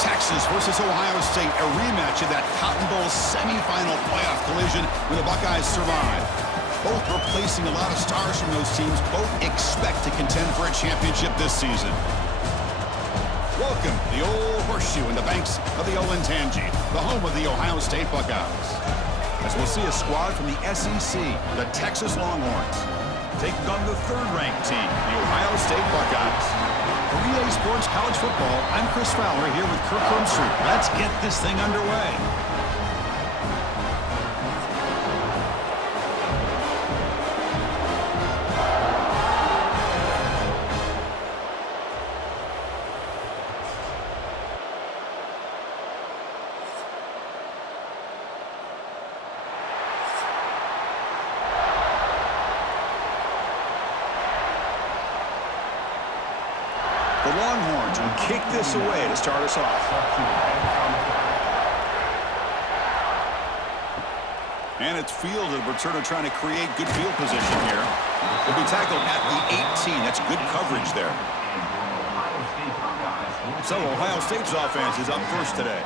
Texas versus Ohio State, a rematch of that Cotton Bowl semifinal playoff collision when the Buckeyes survived. Both replacing a lot of stars from those teams. Both expect to contend for a championship this season. Welcome to the Old Horseshoe in the banks of the Olentangy, the home of the Ohio State Buckeyes. As we'll see a squad from the SEC, the Texas Longhorns, taking on the third-ranked team, the Ohio State Buckeyes. For EA Sports College Football, I'm Chris Fowler here with Kirk Herbstreit. Let's get this thing underway. The Longhorns will kick this away to start us off. And it's fielded. Returner trying to create good field position here. Will be tackled at the 18. That's good coverage there. So Ohio State's offense is up first today.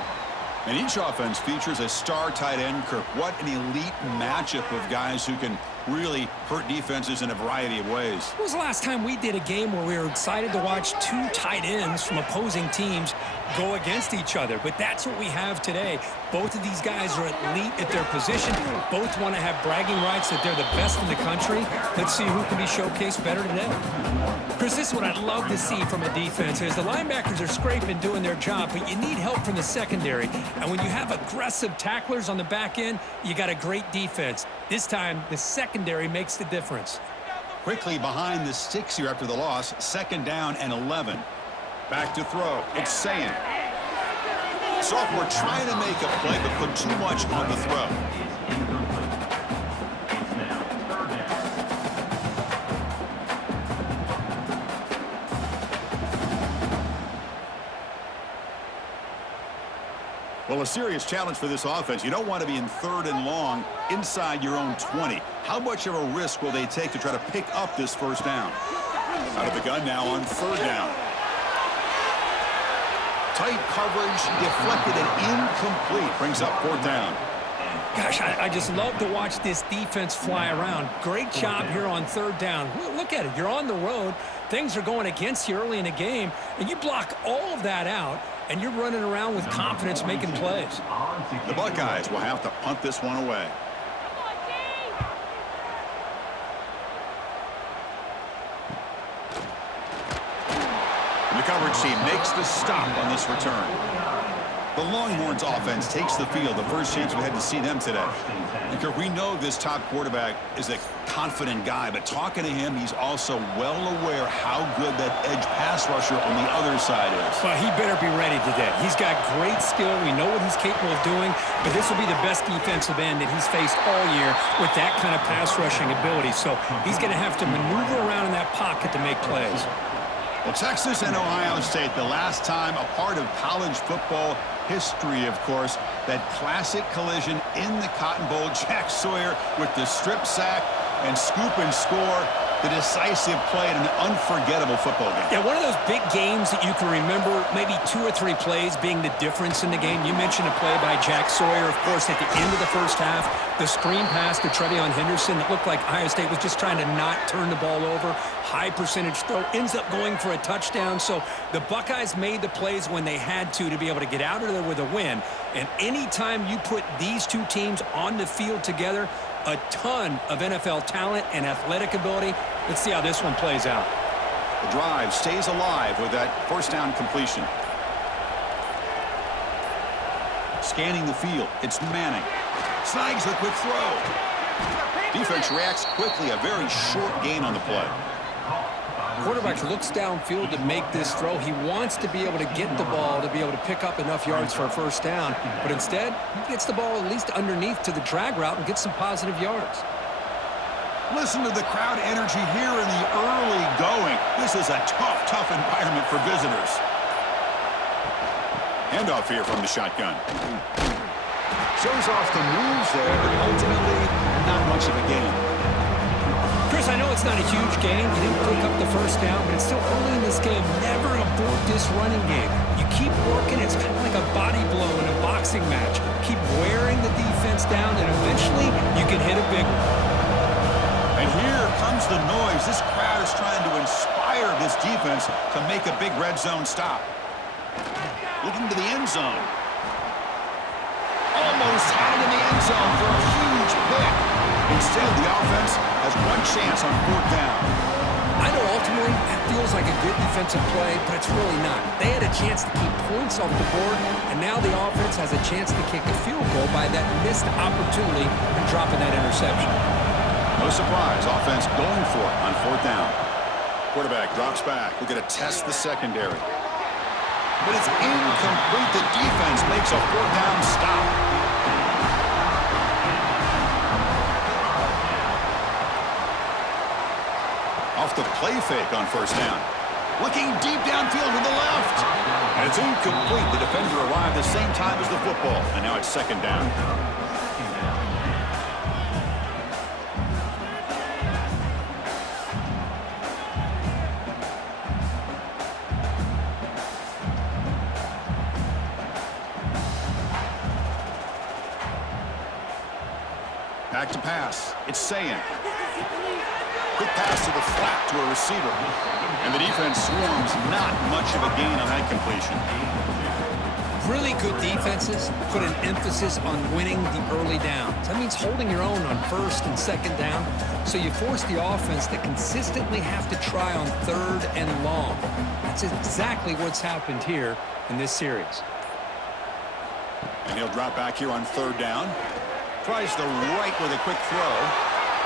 And each offense features a star tight end, Kirk. What an elite matchup of guys who can really hurt defenses in a variety of ways. When was the last time we did a game where we were excited to watch two tight ends from opposing teams go against each other? But that's what we have today. Both of these guys are elite at their position. Both want to have bragging rights that they're the best in the country. Let's see who can be showcased better today. Chris, this is what I'd love to see from a defense is the linebackers are scraping, doing their job, but you need help from the secondary. And when you have aggressive tacklers on the back end, you got a great defense. This time, the secondary makes the difference. Quickly behind the sticks here after the loss, 2nd down and 11. Back to throw. It's Sayin. Sophomore trying to make a play, but put too much on the throw. Well, a serious challenge for this offense. You don't want to be in 3rd and long inside your own 20. How much of a risk will they take to try to pick up this 1st down? Out of the gun now on 3rd down. Tight coverage, deflected and incomplete. Brings up 4th down. Gosh, I just love to watch this defense fly around. Great job here on 3rd down. Look at it. You're on the road. Things are going against you early in the game, and you block all of that out, and you're running around with confidence making plays. The Buckeyes will have to punt this one away. And the coverage team makes the stop on this return. The Longhorns offense takes the field. The first chance we had to see them today. And we know this top quarterback is a confident guy, but talking to him, he's also well aware how good that edge pass rusher on the other side is. Well, he better be ready today. He's got great skill. We know what he's capable of doing, but this will be the best defensive end that he's faced all year with that kind of pass rushing ability. So he's going to have to maneuver around in that pocket to make plays. Well, Texas and Ohio State, the last time a part of college football history, of course, that classic collision in the Cotton Bowl. Jack Sawyer with the strip sack and scoop and score, the decisive play in an unforgettable football game. Yeah, one of those big games that you can remember, maybe 2 or 3 plays being the difference in the game. You mentioned a play by Jack Sawyer, of course, at the end of the 1st half, the screen pass to Trevion Henderson that looked like Ohio State was just trying to not turn the ball over. High percentage throw, ends up going for a touchdown. So the Buckeyes made the plays when they had to be able to get out of there with a win. And anytime you put these two teams on the field together, a ton of NFL talent and athletic ability. Let's see how this one plays out. The drive stays alive with that 1st down completion. Scanning the field, it's Manning. Snags the quick throw. Defense reacts quickly, a very short gain on the play. Quarterback looks downfield to make this throw. He wants to be able to get the ball to be able to pick up enough yards for a 1st down, but instead, he gets the ball at least underneath to the drag route and gets some positive yards. Listen to the crowd energy here in the early going. This is a tough environment for visitors. Handoff here from the shotgun. Shows off the moves there, but ultimately not much of a gain. Chris, I know it's not a huge game. You didn't pick up the 1st down, but it's still early in this game. Never abort this running game. You keep working. It's kind of like boxing match. Keep wearing the defense down, and eventually you can hit a big one. And here comes the noise. This crowd is trying to inspire this defense to make a big red zone stop. Looking to the end zone. Almost had it in the end zone for a huge pick. Instead, the offense has one chance on 4th down. I know ultimately that feels like a good defensive play, but it's really not. They had a chance to keep points off the board, and now the offense has a chance to kick a field goal by that missed opportunity and dropping that interception. No surprise, offense going for it on 4th down. Quarterback drops back. We're going to test the secondary. But it's incomplete. The defense makes a 4th down stop. Off the play fake on 1st down. Looking deep downfield to the left. And it's incomplete. The defender arrived the same time as the football. And now it's 2nd down. Back to pass. It's Sayin. Quick pass to the flat to a receiver. And the defense swarms. Not much of a gain on that completion. Really good defenses put an emphasis on winning the early downs. That means holding your own on 1st and 2nd down. So you force the offense to consistently have to try on 3rd and long. That's exactly what's happened here in this series. And he'll drop back here on 3rd down. Tries the right with a quick throw.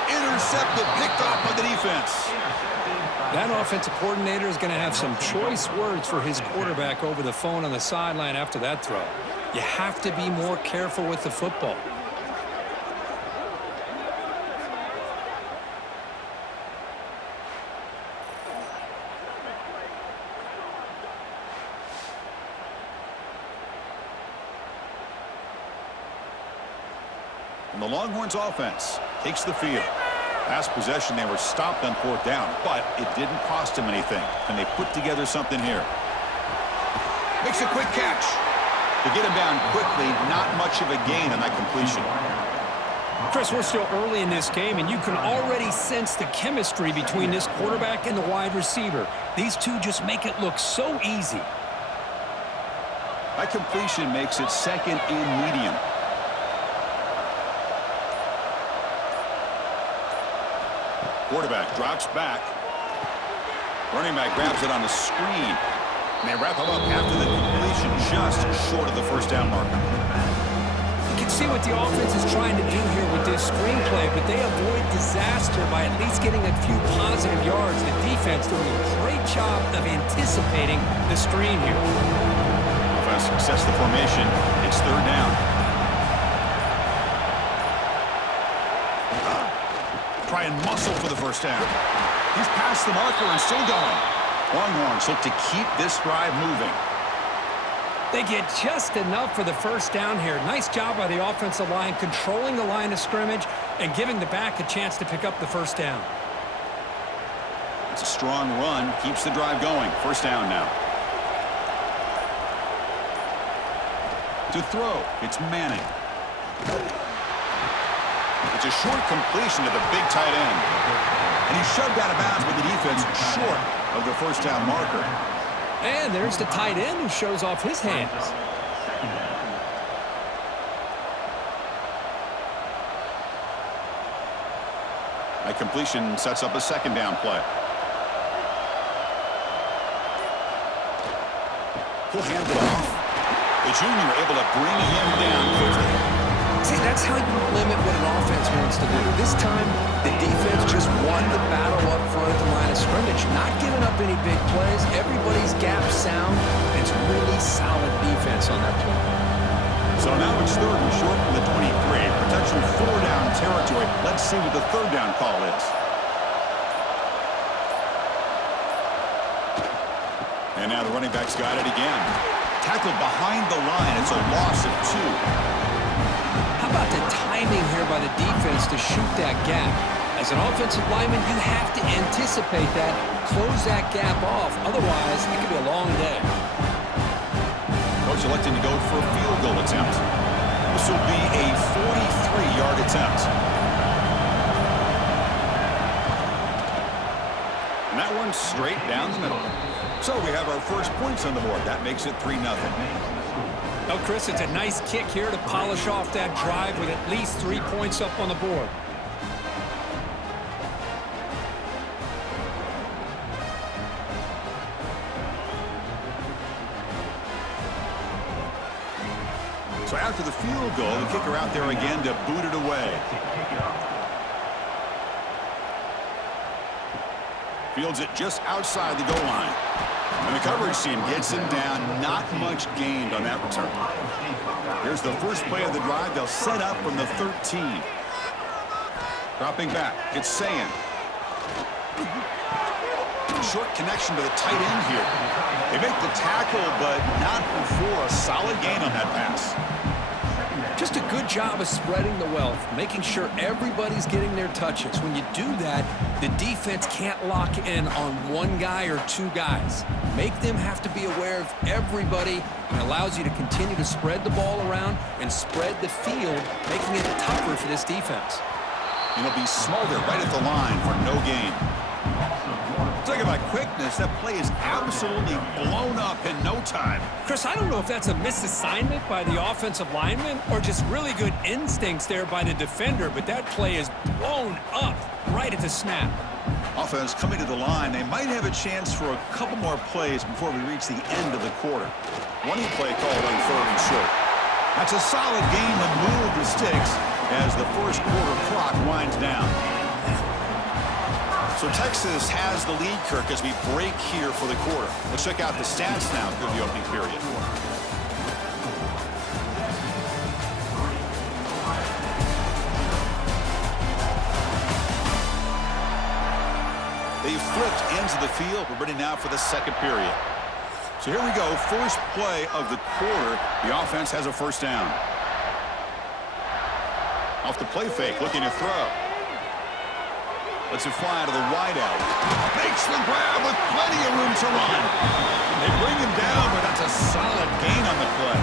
Intercepted, picked off by the defense. That offensive coordinator is going to have some choice words for his quarterback over the phone on the sideline after that throw. You have to be more careful with the football. And the Longhorns offense takes the field. Last possession, they were stopped on 4th down, but it didn't cost them anything. And they put together something here. Makes a quick catch. To get him down quickly, not much of a gain on that completion. Chris, we're still early in this game, and you can already sense the chemistry between this quarterback and the wide receiver. These two just make it look so easy. That completion makes it 2nd and medium. Quarterback drops back. Running back grabs it on the screen. And they wrap him up after the completion just short of the 1st down marker. You can see what the offense is trying to do here with this screenplay, but they avoid disaster by at least getting a few positive yards. The defense doing a great job of anticipating the screen here. Offense sets the formation. It's 3rd down. Try and muscle for the 1st down. He's past the marker and still going. Longhorns look to keep this drive moving. They get just enough for the 1st down here. Nice job by the offensive line, controlling the line of scrimmage and giving the back a chance to pick up the 1st down. It's a strong run. Keeps the drive going. 1st down now. To throw, it's Manning. It's a short completion to the big tight end. And he's shoved out of bounds with the defense short of the 1st down marker. And there's the tight end who shows off his hands. That completion sets up a 2nd down play. He'll hand it off. The junior able to bring him down quickly. See, that's how you limit what an offense wants to do. This time, the defense just won the battle up front at the line of scrimmage, not giving up any big plays. Everybody's gap sound. It's really solid defense on that play. So now it's 3rd and short from the 23. Potential 4-down territory. Let's see what the 3rd down call is. And now the running back's got it again. Tackled behind the line. It's a loss of 2. How about the timing here by the defense to shoot that gap? As an offensive lineman, you have to anticipate that, close that gap off. Otherwise, it could be a long day. selecting to go for a field goal attempt. This will be a 43-yard attempt. And that one's straight down the middle. So we have our first points on the board. That makes it 3-0. Well, Chris, it's a nice kick here to polish off that drive with at least 3 points up on the board. So after the field goal, the kicker out there again to boot it away. Fields it just outside the goal line. And the coverage team gets him down. Not much gained on that return. Here's the first play of the drive. They'll set up from the 13. Dropping back. It's Sayan. Short connection to the tight end here. They make the tackle, but not before a solid gain on that pass. Just a good job of spreading the wealth, making sure everybody's getting their touches. When you do that, the defense can't lock in on one guy or two guys. Make them have to be aware of everybody, and allows you to continue to spread the ball around and spread the field, making it tougher for this defense. And he'll be smothered right at the line for no gain. Talking about quickness, that play is absolutely blown up in no time. Chris, I don't know if that's a misassignment by the offensive lineman or just really good instincts there by the defender, but that play is blown up right at the snap. Offense coming to the line. They might have a chance for a couple more plays before we reach the end of the quarter. One play called on 3rd and short. That's a solid gain to move the sticks as the first quarter clock winds down. So Texas has the lead, Kirk, as we break here for the quarter. Let's check out the stats now through the opening period. They flipped ends of the field. We're ready now for the second period. So here we go. First play of the quarter. The offense has a first down. Off the play fake, looking to throw. Lets it fly to the wideout. Makes the grab with plenty of room to run. They bring him down, but that's a solid gain on the play.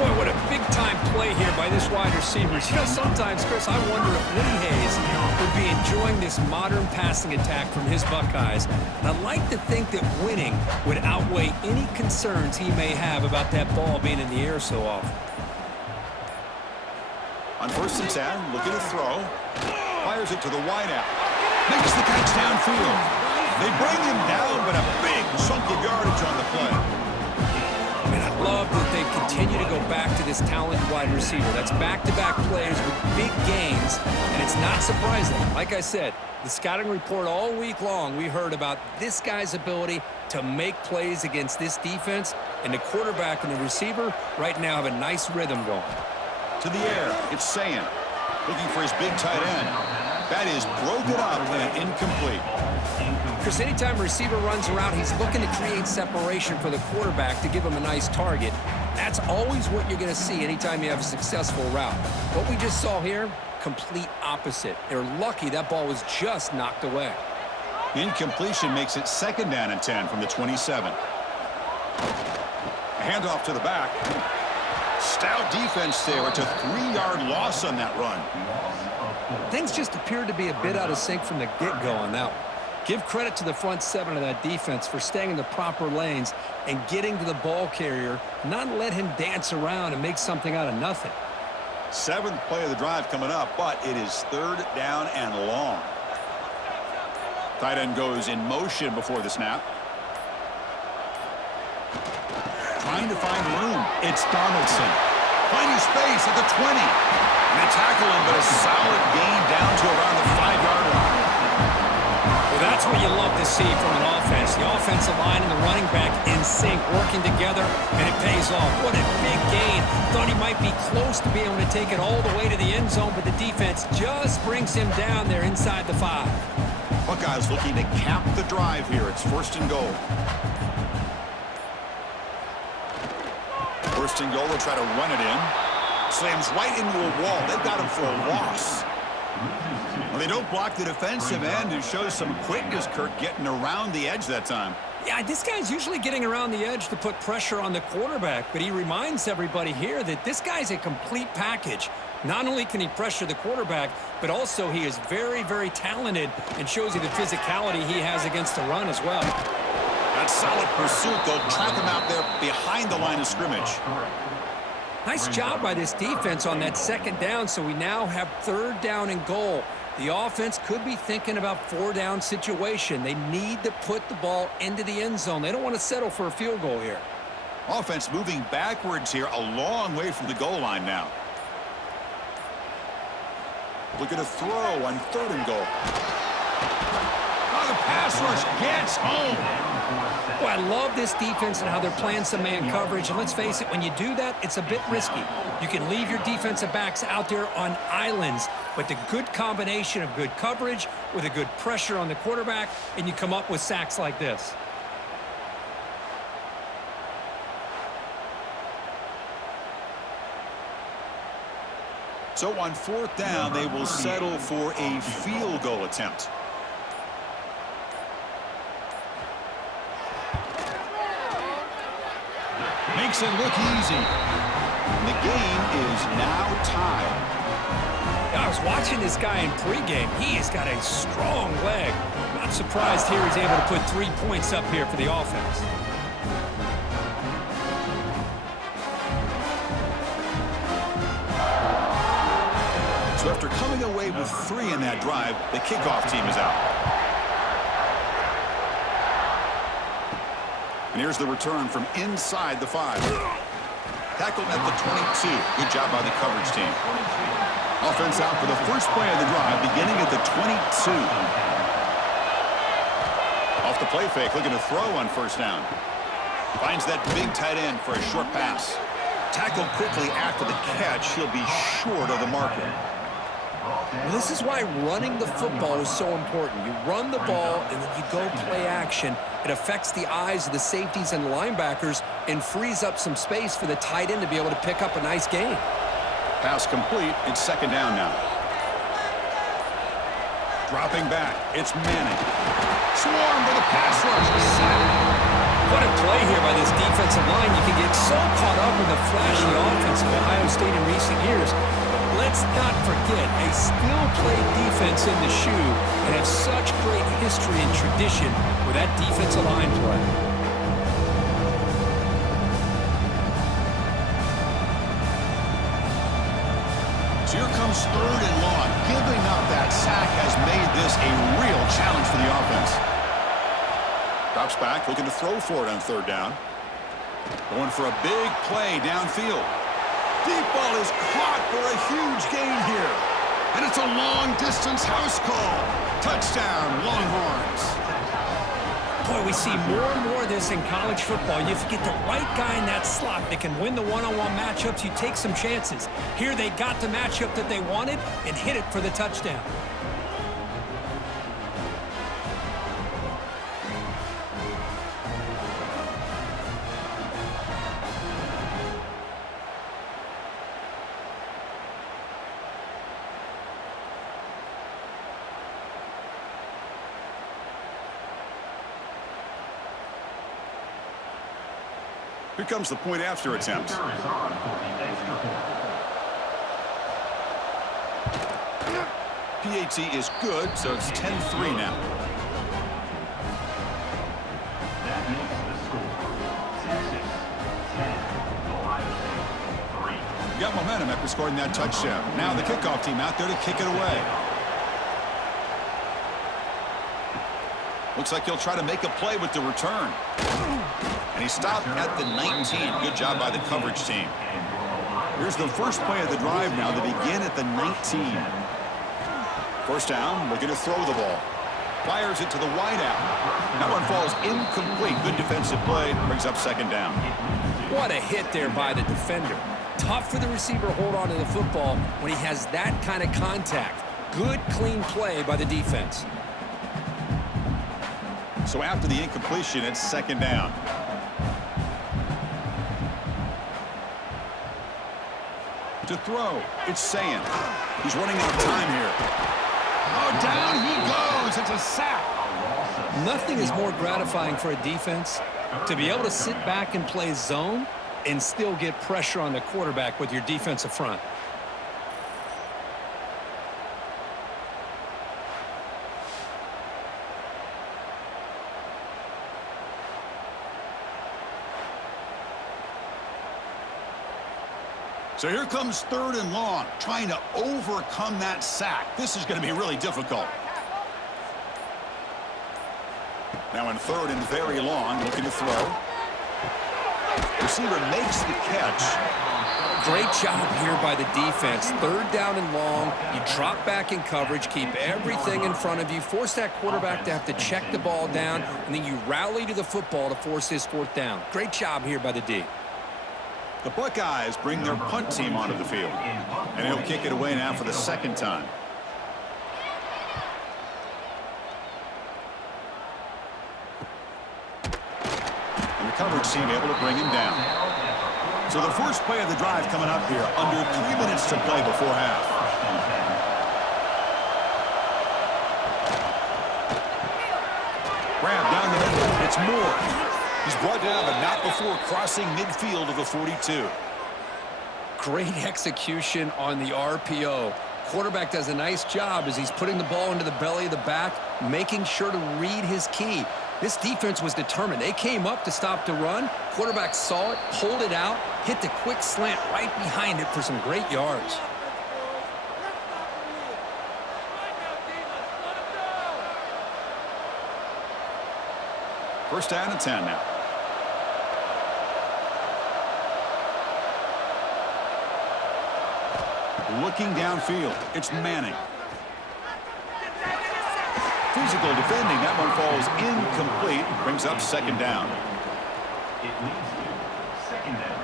Boy, what a big-time play here by this wide receiver. You know, sometimes, Chris, I wonder if Woody Hayes would be enjoying this modern passing attack from his Buckeyes. And I'd like to think that winning would outweigh any concerns he may have about that ball being in the air so often. On 1st and 10, looking to throw. Fires it to the wideout. Makes the catch downfield. They bring him down, but a big chunk of yardage on the play. And I love that they continue to go back to this talented wide receiver. That's back-to-back plays with big gains, and it's not surprising. Like I said, the scouting report all week long, we heard about this guy's ability to make plays against this defense, and the quarterback and the receiver right now have a nice rhythm going. To the air, it's Sayan. Looking for his big tight end. That is broken up and incomplete. Chris, anytime a receiver runs around, he's looking to create separation for the quarterback to give him a nice target. That's always what you're going to see anytime you have a successful route. What we just saw here, complete opposite. They're lucky that ball was just knocked away. Incompletion makes it 2nd down and 10 from the 27. A handoff to the back. Stout defense there. It's a 3-yard loss on that run. Things just appeared to be a bit out of sync from the get-go on that one. Give credit to the front 7 of that defense for staying in the proper lanes and getting to the ball carrier, not let him dance around and make something out of nothing. 7th play of the drive coming up, but it is 3rd down and long. Tight end goes in motion before the snap. Trying to find room. It's Donaldson. Finding space at the 20. And they tackle him, but a solid gain down to around the 5-yard line. Well, that's what you love to see from an offense. The offensive line and the running back in sync, working together, and it pays off. What a big gain. Thought he might be close to being able to take it all the way to the end zone, but the defense just brings him down there inside the 5. Buckeyes looking to cap the drive here. It's 1st and goal. 1st and goal, they'll try to run it in. Slams right into a wall. They've got him for a loss. Well, they don't block the defensive end, who shows some quickness, Kirk, getting around the edge that time. Yeah, this guy's usually getting around the edge to put pressure on the quarterback, but he reminds everybody here that this guy's a complete package. Not only can he pressure the quarterback, but also he is very, very talented and shows you the physicality he has against the run as well. That solid pursuit. They'll trap him out there behind the line of scrimmage. Nice job by this defense on that second down, so we now have third down and goal. The offense could be thinking about four-down situation. They need to put the ball into the end zone. They don't want to settle for a field goal here. Offense moving backwards here, a long way from the goal line now. Look at a throw on third and goal. Oh, the pass rush gets home. Boy, I love this defense and how they're playing some man coverage. And let's face it, when you do that, it's a bit risky. You can leave your defensive backs out there on islands, but the good combination of good coverage with a good pressure on the quarterback, and you come up with sacks like this. So on fourth down, they will settle for a field goal attempt. Makes it look easy. The game is now tied. I was watching this guy in pregame. He has got a strong leg. Not surprised here he's able to put 3 points up here for the offense. So after coming away with 3 in that drive, the kickoff team is out. And here's the return from inside the 5. Tackled at the 22. Good job by the coverage team. Offense out for the first play of the drive, beginning at the 22. Off the play fake, looking to throw on first down. Finds that big tight end for a short pass. Tackled quickly after the catch. He'll be short of the marker. Well, this is why running the football is so important. You run the ball, and then you go play action. It affects the eyes of the safeties and linebackers and frees up some space for the tight end to be able to pick up a nice gain. Pass complete. It's second down now. Dropping back. It's Manning. Swarm with a pass rush. What a play here by this defensive line. You can get so caught up in the flashy offense of Ohio State in recent years. Let's not forget a skill-played defense in the shoe and have such great history and tradition with that defensive line play. So here comes third and long. Giving up that sack has made this a real challenge for the offense. Drops back, looking to throw for it on third down. Going for a big play downfield. Deep ball is caught for a huge gain here. And it's a long-distance house call. Touchdown, Longhorns. Boy, we see more and more of this in college football. If you get the right guy in that slot that can win the one-on-one matchups, you take some chances. Here they got the matchup that they wanted and hit it for the touchdown. Here comes the point after attempt. PAT is good, so it's 10-3 now. Got momentum after scoring that touchdown. Now the kickoff team out there to kick it away. Looks like he'll try to make a play with the return. And he stopped at the 19. Good job by the coverage team. Here's the first play of the drive now. They begin at the 19. First down, looking to throw the ball. Fires it to the wideout. That one falls incomplete. Good defensive play. Brings up second down. What a hit there by the defender. Tough for the receiver to hold on to the football when he has that kind of contact. Good, clean play by the defense. So after the incompletion, it's second down. To throw, it's Sayin. He's running out of time here. Oh, down he goes. It's a sack. Nothing is more gratifying for a defense to be able to sit back and play zone and still get pressure on the quarterback with your defensive front. So here comes 3rd and long, trying to overcome that sack. This is going to be really difficult. Now in 3rd and very long, looking to throw. Receiver makes the catch. Great job here by the defense. 3rd down and long. You drop back in coverage, keep everything in front of you, force that quarterback to have to check the ball down, and then you rally to the football to force this 4th down. Great job here by the D. The Buckeyes bring their punt team onto the field. And he'll kick it away now for the 2nd time. And the coverage team able to bring him down. So the first play of the drive coming up here, under 3 minutes to play before half. Grab down the middle. It's Moore. He's brought down, but not before crossing midfield of the 42. Great execution on the RPO. Quarterback does a nice job as he's putting the ball into the belly of the back, making sure to read his key. This defense was determined. They came up to stop the run. Quarterback saw it, pulled it out, hit the quick slant right behind it for some great yards. First down and 10 now. Looking downfield, it's Manning. Physical defending, that one falls incomplete, brings up 2nd down. It leads to 2nd down.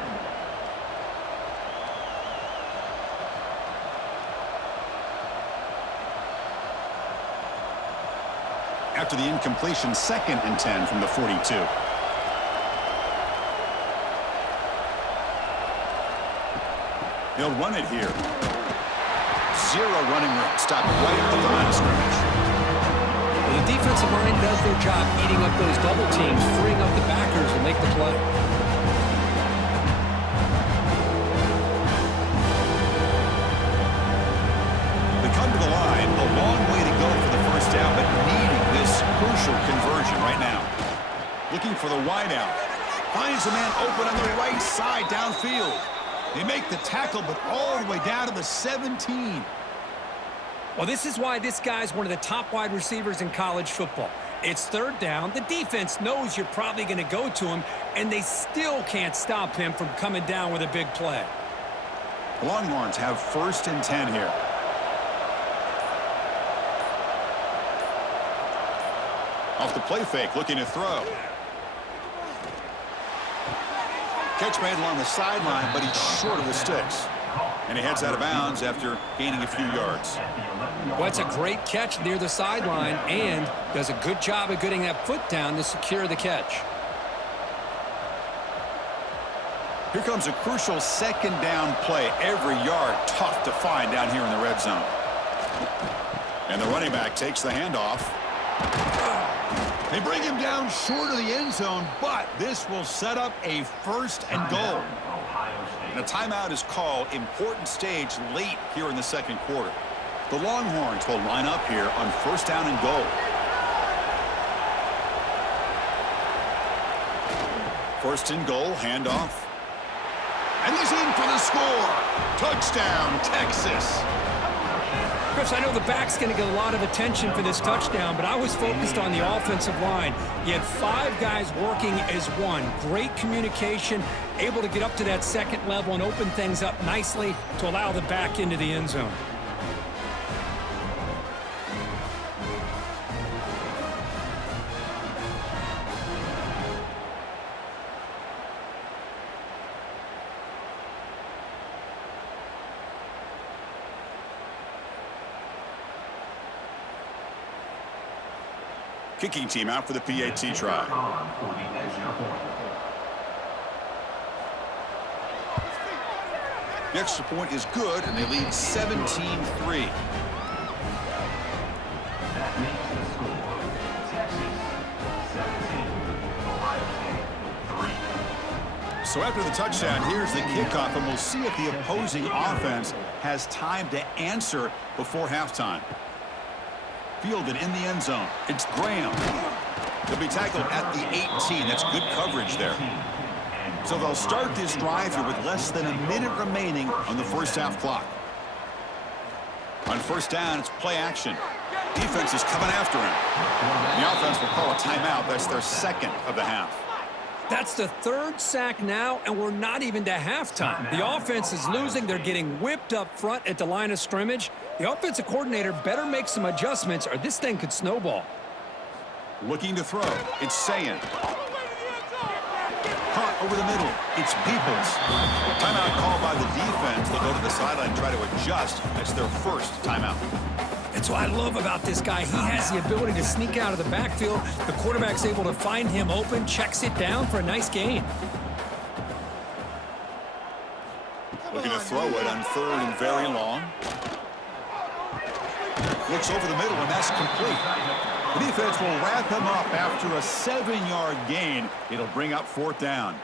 After the incompletion, 2nd and 10 from the 42. They'll run it here. 0 running room. Stop right at the line of scrimmage. Well, the defensive line does their job eating up those double teams, freeing up the backers to make the play. They come to the line. A long way to go for the first down, but needing this crucial conversion right now. Looking for the wideout. Finds a man open on the right side downfield. They make the tackle, but all the way down to the 17. Well, this is why this guy's one of the top wide receivers in college football. It's 3rd down. The defense knows you're probably going to go to him, and they still can't stop him from coming down with a big play. The Longhorns have 1st and 10 here. Off the play fake, looking to throw. Catch made along the sideline, but he's short of the sticks. And he heads out of bounds after gaining a few yards. Well, it's a great catch near the sideline and does a good job of getting that foot down to secure the catch. Here comes a crucial 2nd down play. Every yard tough to find down here in the red zone. And the running back takes the handoff. They bring him down short of the end zone, but this will set up a 1st and goal. And a timeout is called. Important stage late here in the 2nd quarter. The Longhorns will line up here on 1st down and goal. 1st and goal, handoff. And he's in for the score. Touchdown, Texas. Chris, I know the back's going to get a lot of attention for this touchdown, but I was focused on the offensive line. You had 5 guys working as one. Great communication, able to get up to that 2nd level and open things up nicely to allow the back into the end zone. Kicking team out for the PAT try. The extra point is good, and they lead 17-3. That makes the score Texas So after the touchdown, here's the kickoff, and we'll see if the opposing offense has time to answer before halftime. Fielded in the end zone. It's Graham. He'll be tackled at the 18. That's good coverage there. So they'll start this drive here with less than a minute remaining on the first half clock. On first down, it's play action. Defense is coming after him. The offense will call a timeout. That's their second of the half. That's the third sack now, and we're not even to halftime. The offense is losing. They're getting whipped up front at the line of scrimmage. The offensive coordinator better make some adjustments, or this thing could snowball. Looking to throw. It's Sayin. Caught over the middle. It's Peoples. Timeout called by the defense. They'll go to the sideline and try to adjust. That's their first timeout. That's what I love about this guy. He has the ability to sneak out of the backfield. The quarterback's able to find him open, checks it down for a nice gain. Looking to throw it on third and very long. Looks over the middle, and that's complete. The defense will wrap him up after a 7-yard gain. It'll bring up fourth down.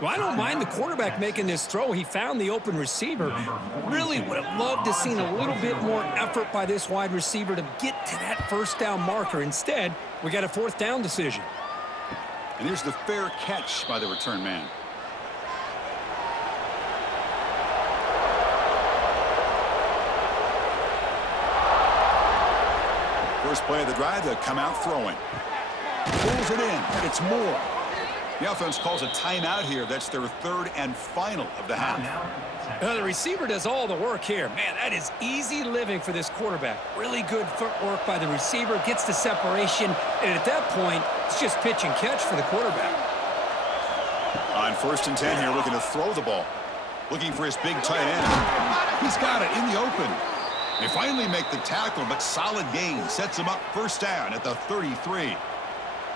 Well, I don't mind the quarterback making this throw. He found the open receiver. Really would have loved to have seen a little bit more effort by this wide receiver to get to that first down marker. Instead, we got a fourth down decision. And here's the fair catch by the return man. First play of the drive, they'll come out throwing. Pulls it in. It's Moore. The offense calls a timeout here. That's their third and final of the half. The receiver does all the work here. Man, that is easy living for this quarterback. Really good footwork by the receiver. Gets the separation. And at that point, it's just pitch and catch for the quarterback. On first and 10 here, looking to throw the ball. Looking for his big tight end. He's got it in the open. They finally make the tackle, but solid gain sets him up first down at the 33.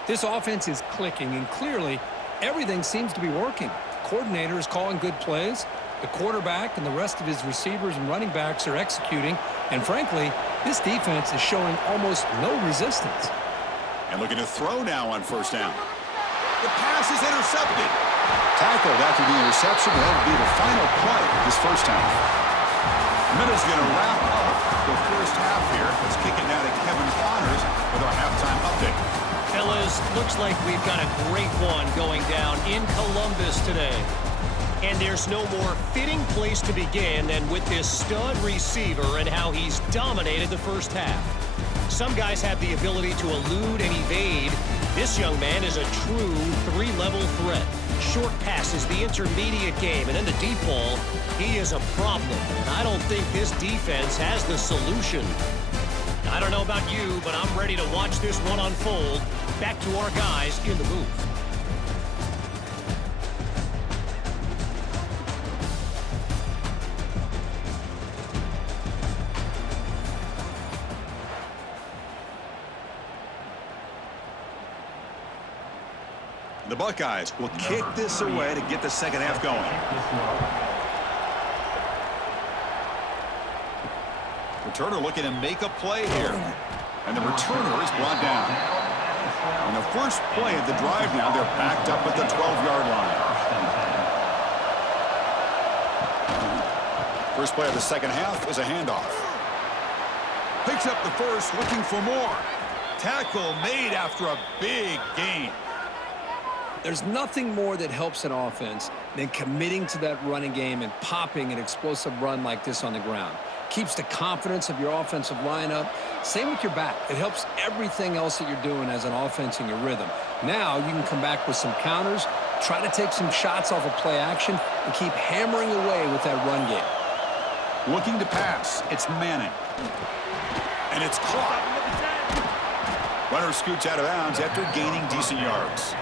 This offense is clicking, and clearly everything seems to be working. The coordinator is calling good plays. The quarterback and the rest of his receivers and running backs are executing. And frankly, this defense is showing almost no resistance. And looking to throw now on first down. The pass is intercepted. Tackled after the interception. That'll be the final play of this first half. Middle's going to wrap up the first half here. Let's kick it now to Kevin Connors with our halftime update. Fellas, looks like we've got a great one going down in Columbus today. And there's no more fitting place to begin than with this stud receiver and how he's dominated the first half. Some guys have the ability to elude and evade. This young man is a true three-level threat. Short passes, the intermediate game, and then the deep ball. He is a problem, and I don't think this defense has the solution. I don't know about you, but I'm ready to watch this one unfold. Back to our guys in the booth. The Buckeyes will kick this away to get the second half going. Returner looking to make a play here. And the returner is brought down. On the first play of the drive now, they're backed up at the 12-yard line. First play of the second half is a handoff. Picks up the first, looking for more. Tackle made after a big gain. There's nothing more that helps an offense than committing to that running game and popping an explosive run like this on the ground. Keeps the confidence of your offensive lineup. Same with your back. It helps everything else that you're doing as an offense in your rhythm. Now you can come back with some counters, try to take some shots off of play action, and keep hammering away with that run game. Looking to pass. It's Manning. And it's caught. Runner scoots out of bounds after gaining decent yards.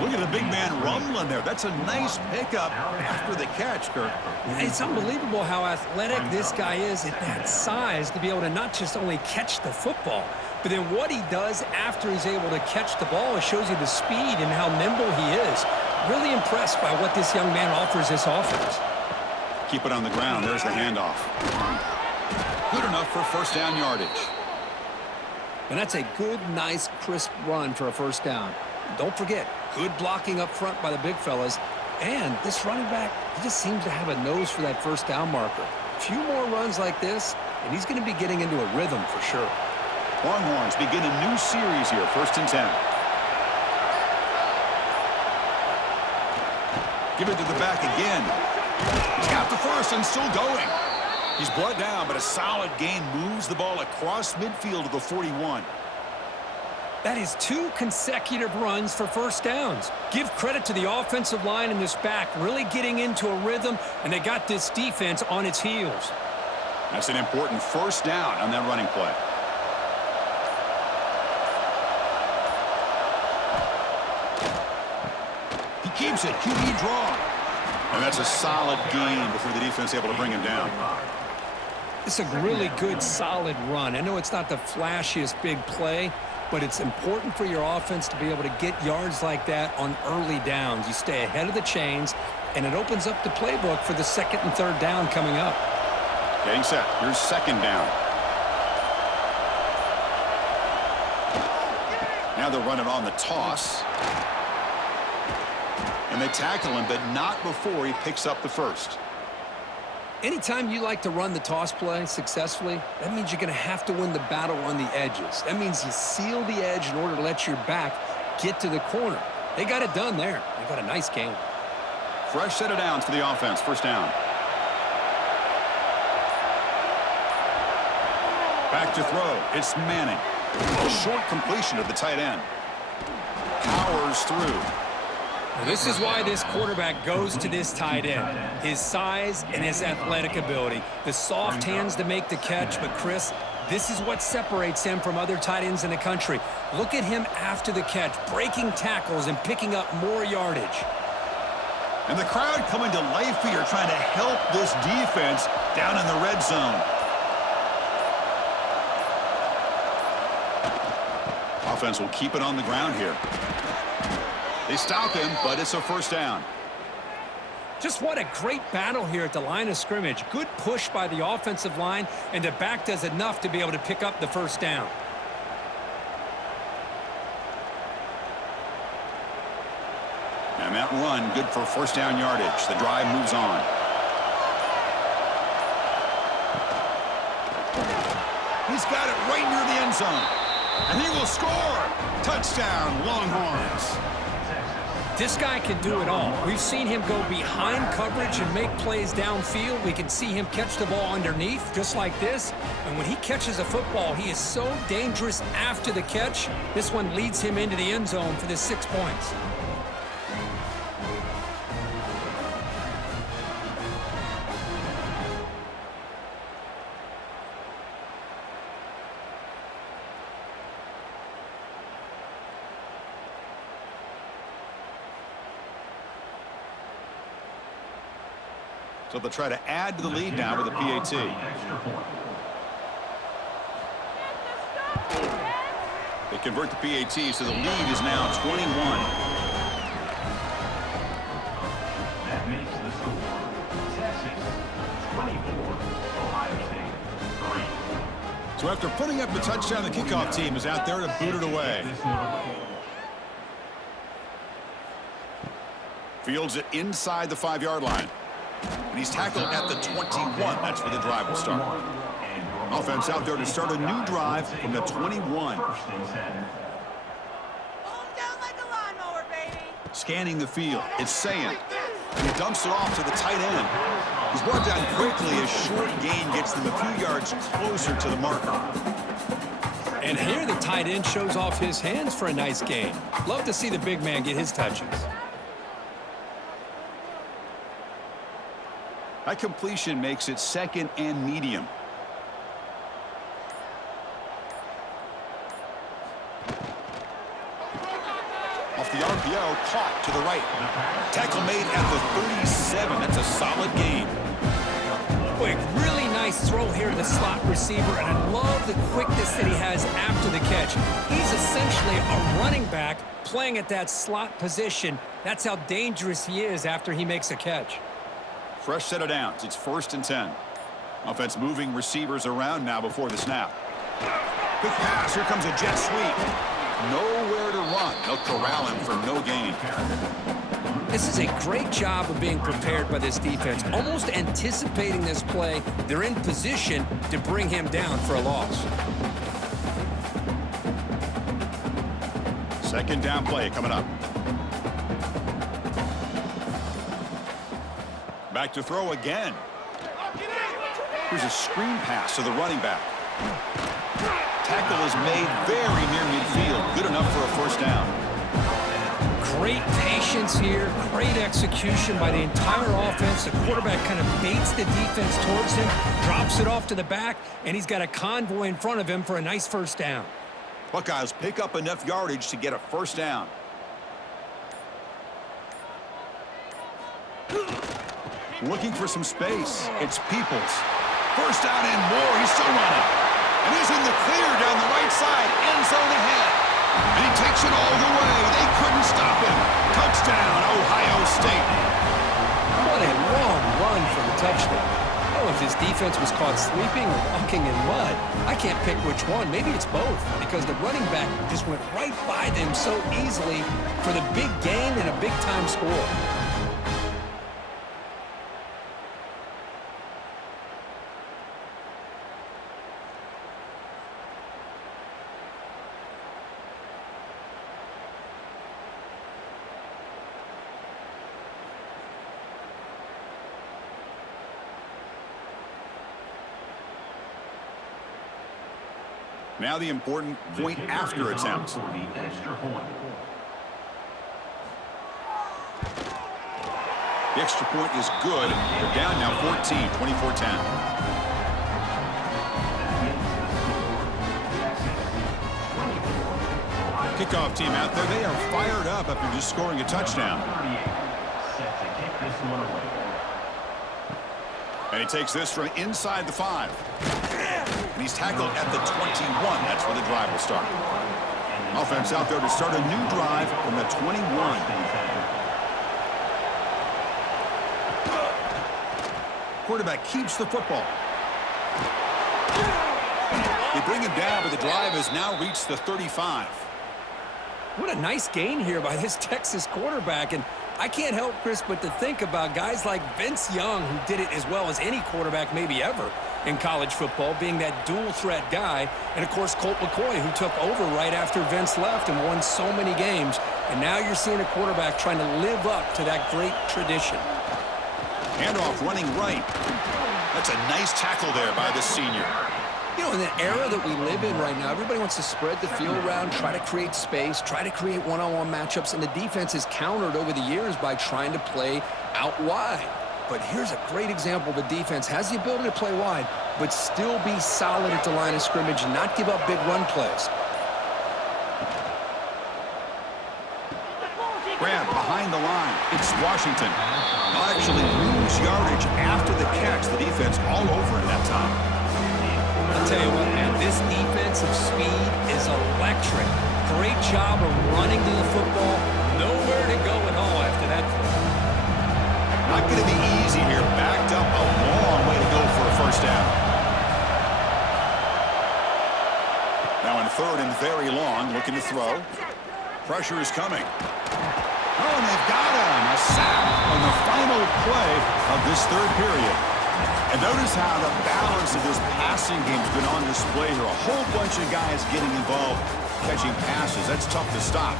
Look at the big man rumbling there. That's a nice pickup after the catch, Kirk. It's unbelievable how athletic this guy is at that size to be able to not just only catch the football, but then what he does after he's able to catch the ball. It shows you the speed and how nimble he is. Really impressed by what this young man offers this offense. Keep it on the ground. There's the handoff. Good enough for first down yardage. And that's a good, nice, crisp run for a first down. Don't forget, good blocking up front by the big fellas. And this running back, he just seems to have a nose for that first down marker. A few more runs like this, and he's going to be getting into a rhythm for sure. Longhorns begin a new series here, 1st and 10. Give it to the back again. He's got the first and still going. He's brought down, but a solid gain moves the ball across midfield to the 41. That is 2 consecutive runs for first downs. Give credit to the offensive line and this back really getting into a rhythm, and they got this defense on its heels. That's an important first down on that running play. He keeps it, QB draw. And that's a solid gain before the defense able to bring him down. It's a really good, solid run. I know it's not the flashiest big play, but it's important for your offense to be able to get yards like that on early downs. You stay ahead of the chains, and it opens up the playbook for the 2nd and 3rd down coming up. Getting set. Here's 2nd down. Now they're running on the toss. And they tackle him, but not before he picks up the first. Anytime you like to run the toss play successfully, that means you're going to have to win the battle on the edges. That means you seal the edge in order to let your back get to the corner. They got it done there. They got a nice game. Fresh set of downs for the offense. 1st down. Back to throw. It's Manning. A short completion of the tight end. Powers through. Well, this is why this quarterback goes to this tight end. His size and his athletic ability. The soft hands to make the catch, but Chris, this is what separates him from other tight ends in the country. Look at him after the catch, breaking tackles and picking up more yardage. And the crowd coming to life here, trying to help this defense down in the red zone. Offense will keep it on the ground here. They stop him, but it's a first down. Just what a great battle here at the line of scrimmage. Good push by the offensive line, and the back does enough to be able to pick up the first down. And that run, good for first down yardage. The drive moves on. He's got it right near the end zone. And he will score. Touchdown, Longhorns. This guy can do it all. We've seen him go behind coverage and make plays downfield. We can see him catch the ball underneath, just like this. And when he catches a football, he is so dangerous after the catch. This one leads him into the end zone for the 6 points. So they'll try to add to the lead now with a PAT. They convert the PAT, so the lead is now 21. That makes the score Texas 24, Ohio State 3. So after putting up the touchdown, the kickoff team is out there to boot it away. Fields it inside the 5-yard line. And he's tackled at the 21. That's where the drive will start. Offense out there to start a new drive from the 21. Scanning the field. It's Sayin. And he dumps it off to the tight end. He's brought down quickly. A short gain gets them a few yards closer to the marker. And here the tight end shows off his hands for a nice gain. Love to see the big man get his touches. That completion makes it 2nd and medium. Off the RPO, caught to the right. Tackle made at the 37. That's a solid gain. Quick, really nice throw here to the slot receiver, and I love the quickness that he has after the catch. He's essentially a running back playing at that slot position. That's how dangerous he is after he makes a catch. Fresh set of downs. It's 1st and 10. Offense moving receivers around now before the snap. Quick pass. Here comes a jet sweep. Nowhere to run. They'll corral him for no gain. This is a great job of being prepared by this defense, almost anticipating this play. They're in position to bring him down for a loss. Second down play coming up. Back to throw again. Here's a screen pass to the running back. Tackle is made very near midfield. Good enough for a first down. Great patience here. Great execution by the entire offense. The quarterback kind of baits the defense towards him, drops it off to the back, and he's got a convoy in front of him for a nice first down. Buckeyes pick up enough yardage to get a first down. Looking for some space. It's Peoples. First down and more. He's still running. And he's in the clear down the right side. End zone ahead. And he takes it all the way. They couldn't stop him. Touchdown, Ohio State. What a long run for the touchdown. I don't know if his defense was caught sleeping or walking in mud. I can't pick which one. Maybe it's both, because the running back just went right by them so easily for the big gain and a big-time score. Now the important point after attempt. For the extra point. The extra point is good. They're down now 14, 24-10. Kickoff team out there. They are fired up after just scoring a touchdown. 38 set to kick this one away. And he takes this from inside the 5. And he's tackled at the 21. That's where the drive will start. Offense out there to start a new drive from the 21. Quarterback keeps the football. They bring him down, but the drive has now reached the 35. What a nice gain here by this Texas quarterback. And I can't help, Chris, but to think about guys like Vince Young, who did it as well as any quarterback maybe ever in college football, being that dual-threat guy. And, of course, Colt McCoy, who took over right after Vince left and won so many games. And now you're seeing a quarterback trying to live up to that great tradition. Handoff running right. That's a nice tackle there by the senior. You know, in the era that we live in right now, everybody wants to spread the field around, try to create space, try to create one-on-one matchups, and the defense is countered over the years by trying to play out wide. But here's a great example. The defense has the ability to play wide, but still be solid at the line of scrimmage and not give up big run plays. Grab behind the line. It's Washington. They'll actually lose yardage after the catch. The defense all over it that time. I'll tell you what, man, this defensive speed is electric. Great job of running to the football. Nowhere to go at all after that play. Not going to be easy here. Backed up a long way to go for a first down. Now in third and very long, looking to throw. Pressure is coming. Oh, and they've got him. A sack on the final play of this third period. And notice how the balance of this passing game has been on display here. A whole bunch of guys getting involved, catching passes. That's tough to stop.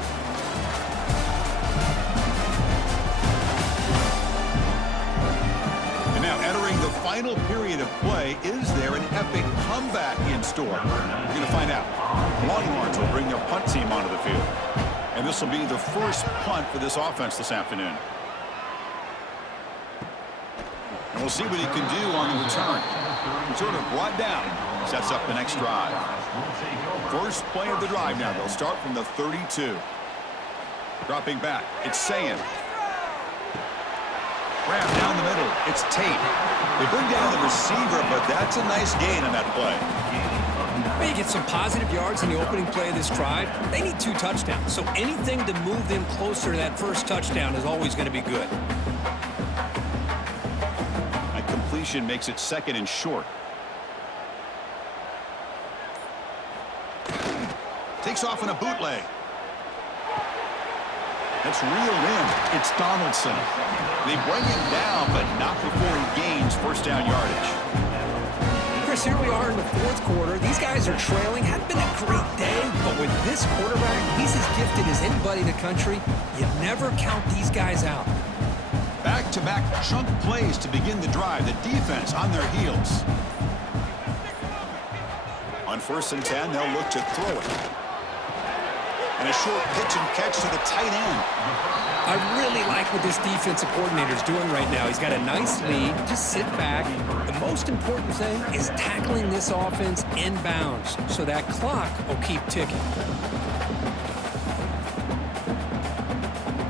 And now entering the final period of play, is there an epic comeback in store? We're going to find out. Longhorns will bring their punt team onto the field. And this will be the first punt for this offense this afternoon. And we'll see what he can do on the return. Sort of brought down. Sets up the next drive. First play of the drive now. They'll start from the 32. Dropping back. It's Sayin. Grab down the middle. It's Tate. They bring down the receiver, but that's a nice gain on that play. They get some positive yards in the opening play of this drive. They need 2 touchdowns, so anything to move them closer to that first touchdown is always going to be good. That completion makes it second and short. Takes off in a bootleg. That's reeled in. It's Donaldson. They bring him down, but not before he gains first down yardage. Chris, here we are in the fourth quarter. These guys are trailing. Hadn't been a great day, but with this quarterback, he's as gifted as anybody in the country. You never count these guys out. Back-to-back chunk plays to begin the drive. The defense on their heels. On 1st and 10, they'll look to throw it. And a short pitch and catch to the tight end. I really like what this defensive coordinator is doing right now. He's got a nice lead. Just sit back. The most important thing is tackling this offense inbounds so that clock will keep ticking.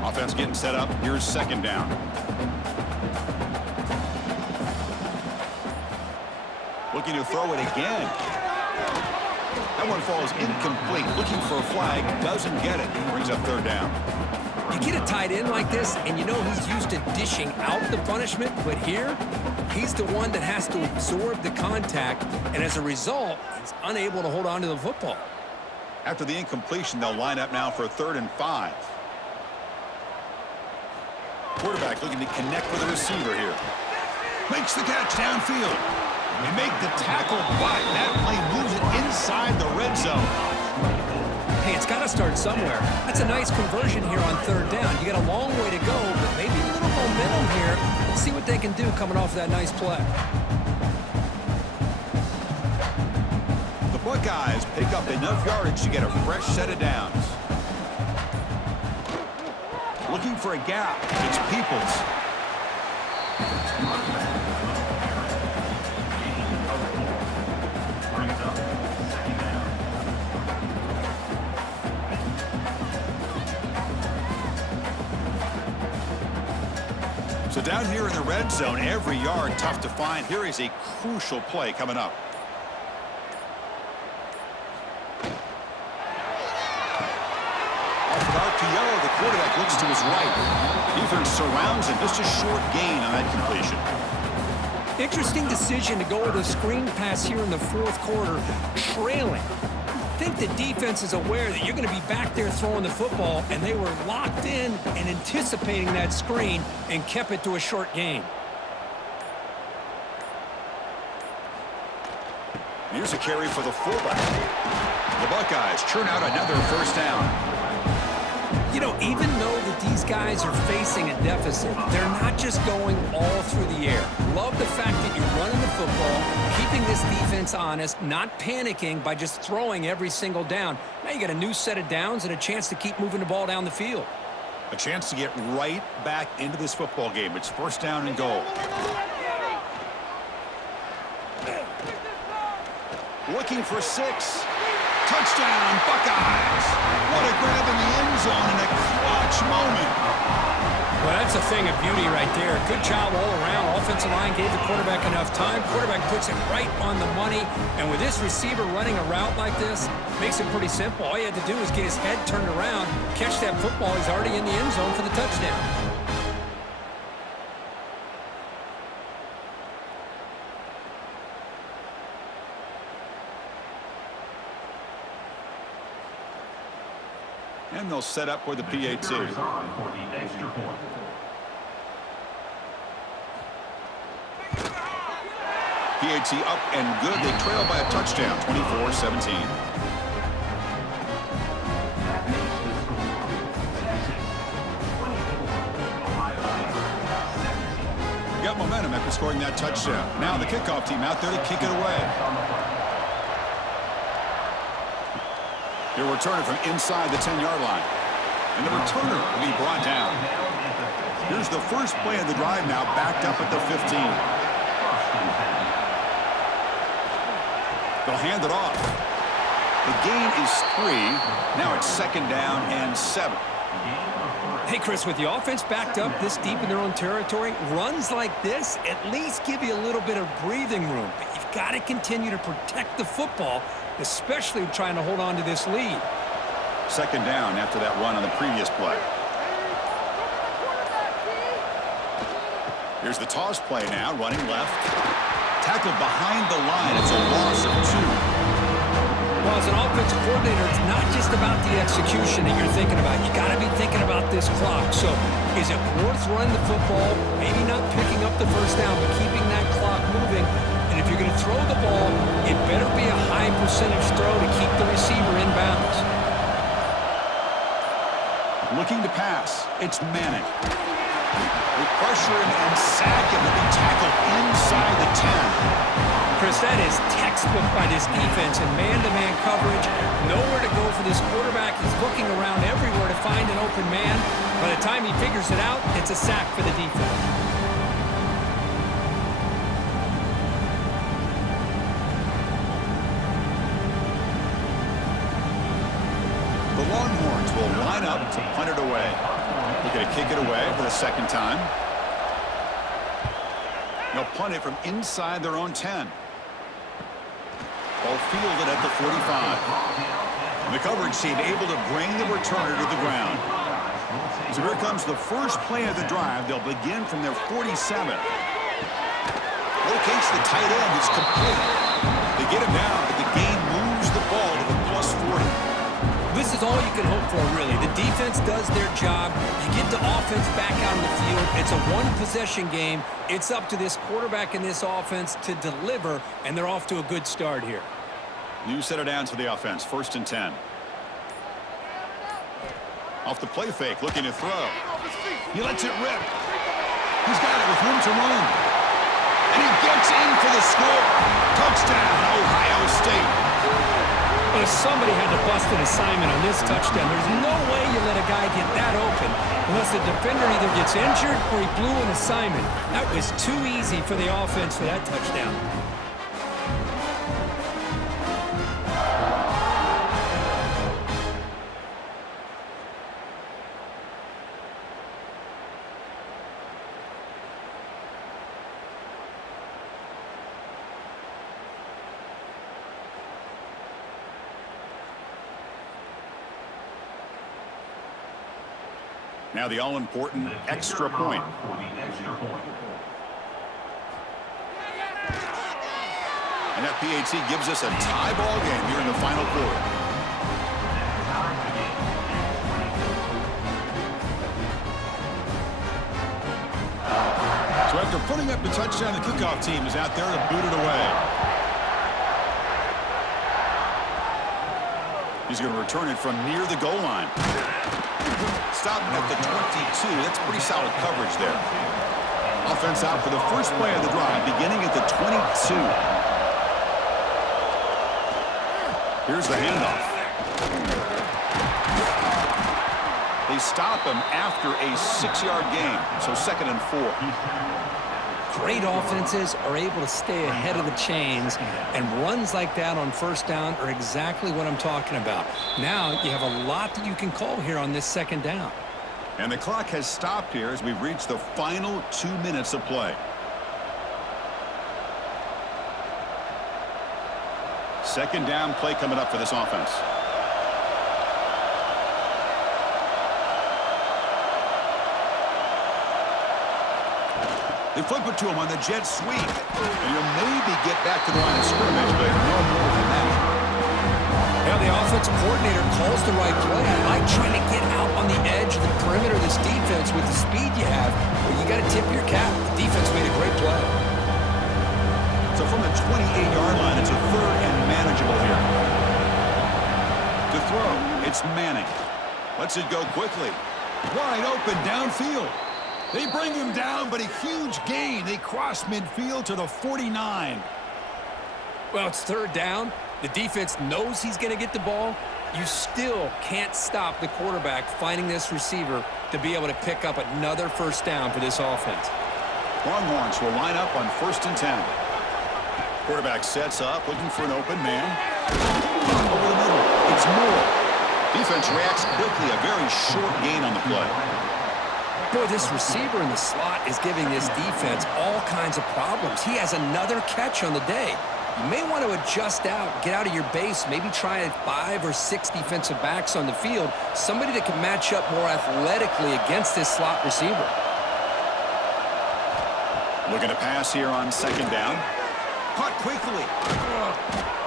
Offense getting set up. Here's 2nd down. Looking to throw it again. That one falls incomplete. Looking for a flag. Doesn't get it. Brings up 3rd down. You get a tight end like this, and you know he's used to dishing out the punishment, but here, he's the one that has to absorb the contact, and as a result, he's unable to hold on to the football. After the incompletion, they'll line up now for 3rd and 5. Quarterback looking to connect with the receiver here. Makes the catch downfield. They make the tackle, but that play moves it inside the red zone. Hey, it's got to start somewhere. That's a nice conversion here on 3rd down. You got a long way to go, but maybe a little momentum here. Let's see what they can do coming off that nice play. The Buckeyes pick up enough yardage to get a fresh set of downs. Looking for a gap. It's Peoples. So down here in the red zone, every yard tough to find. Here is a crucial play coming up. Off an RPO, the quarterback looks to his right. Defense surrounds him. Just a short gain on that completion. Interesting decision to go with a screen pass here in the 4th quarter, trailing. I think the defense is aware that you're going to be back there throwing the football, and they were locked in and anticipating that screen and kept it to a short gain. Here's a carry for the fullback. The Buckeyes churn out another first down. You know, even though that these guys are facing a deficit, they're not just going all through the air. Love the fact that you're running the football, keeping this defense honest, not panicking by just throwing every single down. Now you got a new set of downs and a chance to keep moving the ball down the field. A chance to get right back into this football game. It's 1st down and goal. Looking for 6. Touchdown, Buckeyes! What a grab in the end zone in a clutch moment. Well, that's a thing of beauty right there. Good job all around. Offensive line gave the quarterback enough time. Quarterback puts it right on the money. And with this receiver running a route like this, makes it pretty simple. All you had to do was get his head turned around, catch that football. He's already in the end zone for the touchdown. And they'll set up for the PAT. For the extra point. PAT up and good. They trail by a touchdown, 24-17. Got momentum after scoring that touchdown. Now the kickoff team out there to kick it away. They're returning from inside the 10-yard line. And the returner will be brought down. Here's the first play of the drive now, backed up at the 15. They'll hand it off. The gain is 3. Now it's 2nd down and 7. Hey, Chris, with the offense backed up this deep in their own territory, runs like this at least give you a little bit of breathing room. But you've got to continue to protect the football, especially trying to hold on to this lead. 2nd down after that run on the previous play. Here's the toss play now, running left. Tackled behind the line. It's a loss of 2. Well, as an offensive coordinator, it's not just about the execution that you're thinking about. You got to be thinking about this clock. So is it worth running the football, maybe not picking up the first down, but keeping that clock moving? And if you're going to throw the ball, it better be a high percentage throw to keep the receiver in bounds. Looking to pass. It's Manning. They pressure him and sack him to be tackled inside the 10. Chris, that is textbook by this defense and man-to-man coverage. Nowhere to go for this quarterback. He's looking around everywhere to find an open man. By the time he figures it out, it's a sack for the defense. The Longhorns will line up to punt it away. They're going to kick it away for the second time. They'll punt it from inside their own 10. Ball fielded at the 45. And the coverage team able to bring the returner to the ground. So here comes the first play of the drive. They'll begin from their 47. Locates the tight end. It's complete. They get him down, but the game moves the ball to the plus 40. This is all you can hope for, really. The defense does their job. You get the offense back out on the field. It's a one-possession game. It's up to this quarterback and this offense to deliver, and they're off to a good start here. New set of downs for the offense. 1st and 10. Off the play fake, looking to throw. He lets it rip. He's got it with room to run. And he gets in for the score. Touchdown, Ohio State. Well, somebody had to bust an assignment on this touchdown. There's no way you let a guy get that open unless the defender either gets injured or he blew an assignment. That was too easy for the offense for that touchdown. Now the all-important extra point. And that PAT gives us a tie ball game here in the final quarter. So after putting up the touchdown, the kickoff team is out there to boot it away. He's going to return it from near the goal line. Stopping at the 22. That's pretty solid coverage there. Offense out for the first play of the drive, beginning at the 22. Here's the handoff. They stop him after a 6-yard gain, so 2nd and 4. Great offenses are able to stay ahead of the chains, and runs like that on first down are exactly what I'm talking about. Now you have a lot that you can call here on this 2nd down. And the clock has stopped here as we've reached the final 2 minutes of play. 2nd down play coming up for this offense. They flip it to him on the jet sweep. And he'll maybe get back to the line of scrimmage, but no more than that. Now the offensive coordinator calls the right play. I like trying to get out on the edge of the perimeter of this defense with the speed you have. But you got to tip your cap. The defense made a great play. So from the 28-yard line, it's a 3rd and manageable here. To throw, it's Manning. Lets it go quickly. Wide open downfield. They bring him down, but a huge gain. They cross midfield to the 49. Well, it's 3rd down. The defense knows he's going to get the ball. You still can't stop the quarterback finding this receiver to be able to pick up another first down for this offense. Longhorns will line up on 1st and 10. Quarterback sets up, looking for an open man. Over the middle, it's Moore. Defense reacts quickly, a very short gain on the play. Boy, this receiver in the slot is giving this defense all kinds of problems. He has another catch on the day. You may want to adjust out, get out of your base, maybe try 5 or 6 defensive backs on the field, somebody that can match up more athletically against this slot receiver. Looking to pass here on 2nd down. Caught quickly.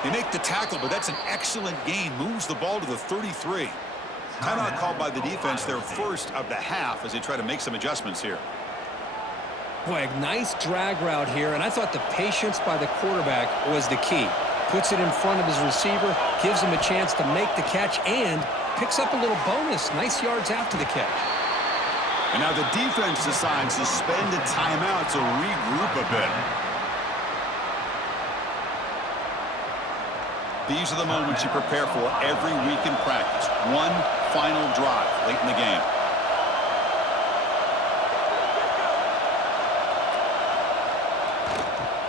They make the tackle, but that's an excellent gain. Moves the ball to the 33. Timeout called by the defense, their first of the half, as they try to make some adjustments here. Boy, a nice drag route here, and I thought the patience by the quarterback was the key. Puts it in front of his receiver, gives him a chance to make the catch, and picks up a little bonus. Nice yards after the catch. And now the defense decides to spend a timeout to regroup a bit. These are the moments you prepare for every week in practice. One final drive late in the game.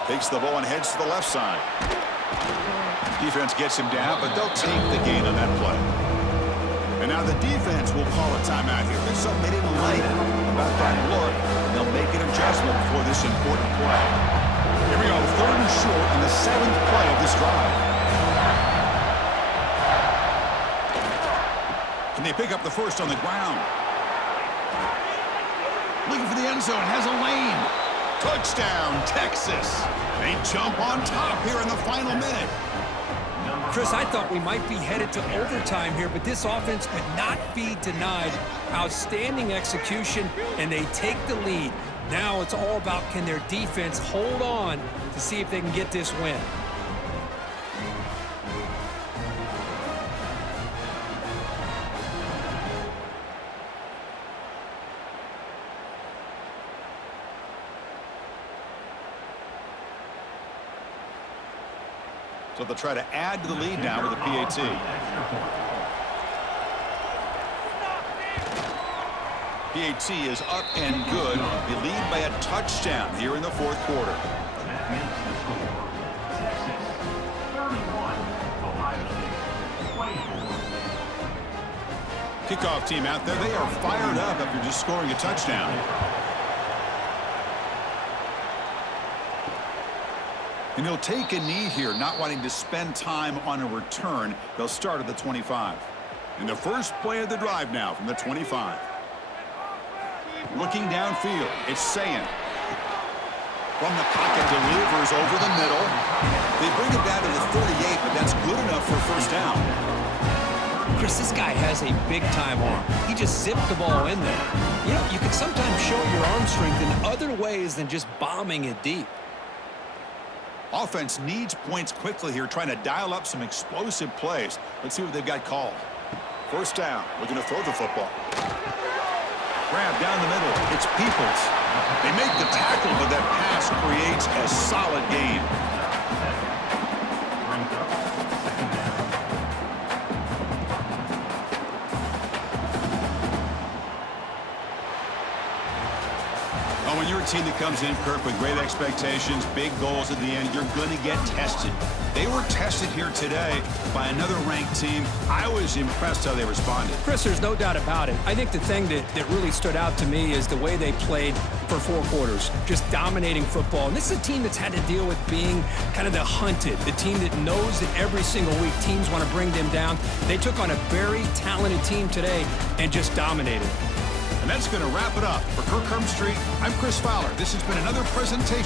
Takes the ball and heads to the left side. Defense gets him down, but they'll take the gain on that play. And now the defense will call a timeout here. There's something they didn't like about that look. They'll make an adjustment for this important play. Here we go, 3rd and short in the 7th play of this drive. Can they pick up the first on the ground? Looking for the end zone, has a lane. Touchdown, Texas. They jump on top here in the final minute. Chris, I thought we might be headed to overtime here, but this offense could not be denied. Outstanding execution, and they take the lead. Now it's all about, can their defense hold on to see if they can get this win. So they'll try to add to the lead now with a PAT. PAT is up and good. They lead by a touchdown here in the 4th quarter. That is the score. Texas 31, Ohio State 24. Kickoff team out there. They are fired up after just scoring a touchdown. And he'll take a knee here, not wanting to spend time on a return. They'll start at the 25. And the first play of the drive now from the 25. Looking downfield, it's Sayin. From the pocket, delivers over the middle. They bring it down to the 38, but that's good enough for a first down. Chris, this guy has a big-time arm. He just zipped the ball in there. You know, you can sometimes show your arm strength in other ways than just bombing it deep. Offense needs points quickly here, trying to dial up some explosive plays. Let's see what they've got called. First down, looking to throw the football. Grab down the middle, it's Peoples. They make the tackle, but that pass creates a solid gain. Brings up 2nd down. Oh, when you're a team that comes in, Kirk, with great expectations, big goals at the end, you're going to get tested. They were tested here today by another ranked team. I was impressed how they responded. Chris, there's no doubt about it. I think the thing that really stood out to me is the way they played for 4 quarters, just dominating football. And this is a team that's had to deal with being kind of the hunted, the team that knows that every single week teams want to bring them down. They took on a very talented team today and just dominated. And that's going to wrap it up. For Kirk Street, I'm Chris Fowler. This has been another presentation